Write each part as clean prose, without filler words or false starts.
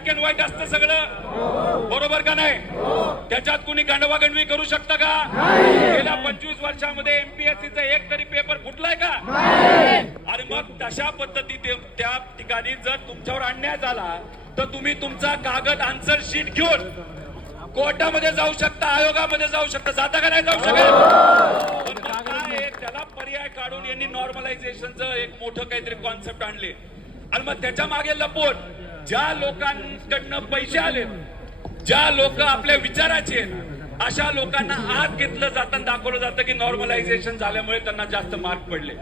Black and white असतं सगळं, बरोबर का नाही? त्याच्यात कुणी गंडवागंडवी करू शकतं का? गेल्या 25 वर्षामध्ये एमपीएससीचा एक तरी पेपर फुटलाय का? आणि मग तशा पद्धतीने त्या ठिकाणी जर तुमच्यावर अन्याय झाला तर तुम्ही तुमचा कागद आन्सर शीट घेऊन कोर्टामध्ये जाऊ शकता, आयोगामध्ये जाऊ शकता. जाता का नाही जाऊ शकत? पण मग काय आहे, त्याला पर्याय काढून यांनी नॉर्मलायझेशनचं एक मोठं काहीतरी कॉन्सेप्ट आणले. आणि मग त्याच्या मागे लपून ज्या लोकांकडनं पैसे आले, ज्या लोक आपल्या विचाराचे अशा लोकांना आत घेतलं जातं, दाखवलं जातं की नॉर्मलायझेशन झाल्यामुळे त्यांना जास्त मार्क पडले.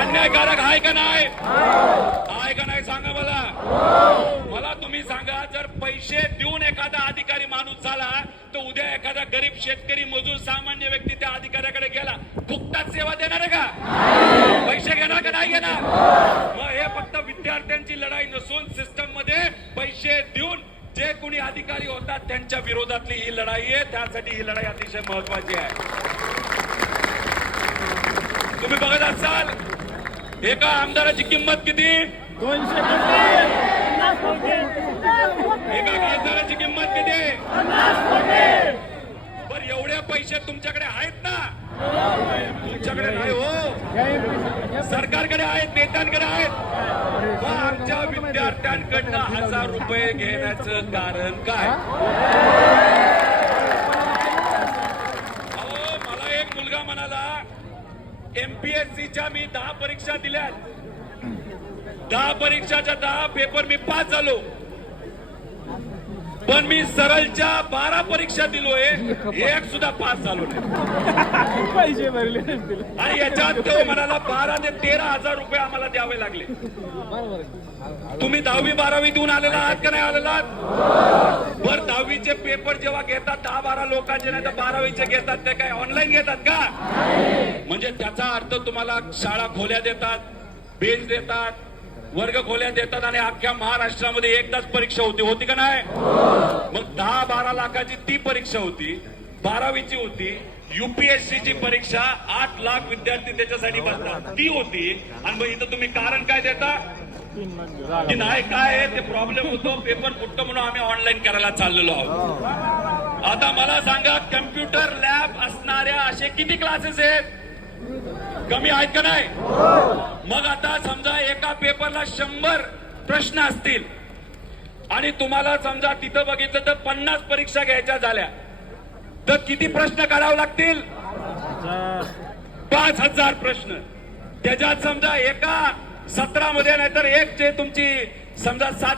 अन्यायकारक आहे का नाही? आहे का नाही सांगा मला तुम्ही सांगा. जर पैसे देऊन एखादा अधिकारी माणूस झाला तर उद्या एखादा गरीब शेतकरी मजूर सामान्य व्यक्ती त्या अधिकाऱ्याकडे गेला, फुकटात सेवा देणार आहे का? पैसे घेणार का नाही घेणार? मग हे फक्त विद्यार्थ्यांची लढाई नसून सिस्टम मध्ये पैसे देऊन जे कोणी अधिकारी होतात त्यांच्या विरोधातली ही लढाई आहे. त्यासाठी ही लढाई अतिशय महत्वाची आहे. तुम्ही बघत असाल एका आमदाराची किंमत किती? 250. एका खासदाराची किंमत किती? 50. बर एवढे पैसे तुमच्याकडे आहेत ना? तुमच्याकडे नाही हो, सरकारकडे आहेत, नेत्यांकडे आहेत. मग आमच्या विद्यार्थ्यांकडनं 1000 रुपये घेण्याचं कारण काय? अहो मला एक मुलगा म्हणाला एमपीएससीच्या मी 10 परीक्षा दिल्यात, 10 परीक्षाच्या 10 पेपर मी पास झालो, पण मी सरळच्या 12 परीक्षा दिलोय, एक सुद्धा पास झालो नाही. पैसे भरले आणि याच्यात तो म्हणाला 12 ते 13,000 रुपये आम्हाला द्यावे लागले. तुम्ही 10वी 12वी देऊन आलेला आहात का नाही आलेला आहात? बर 10वीचे पेपर जेव्हा घेतात 10-12 लोकांचे, नाही तर 12वीचे घेतात ते काय ऑनलाईन घेतात का? म्हणजे त्याचा अर्थ तुम्हाला शाळा खोल्या देतात, बेंच देतात, वर्ग खोल्या देतात आणि अख्ख्या महाराष्ट्रामध्ये एकदाच परीक्षा होती का नाही? मग 10-12 लाखाची ती परीक्षा होती, 12वीची होती. युपीएससीची परीक्षा 8 लाख विद्यार्थी त्याच्यासाठी बसतात ती होती. आणि मग इथं तुम्ही कारण काय देता की नाही काय आहे ते प्रॉब्लेम होतो, पेपर फुटतो म्हणून आम्ही ऑनलाईन करायला चाललेलो आहोत. आता मला सांगा कम्प्युटर लॅब असणाऱ्या असे किती क्लासेस आहेत? कमी आहेत का नाही? मग आता समजा एका पेपरला 100 प्रश्न असतील आणि तुम्हाला समजा तिथं बघितलं तर 50 परीक्षा घ्यायच्या झाल्या तर किती प्रश्न काढावे लागतील? 5000 प्रश्न. त्याच्यात समजा एका सत्रामध्ये नाहीतर एक जे तुमची समजा 7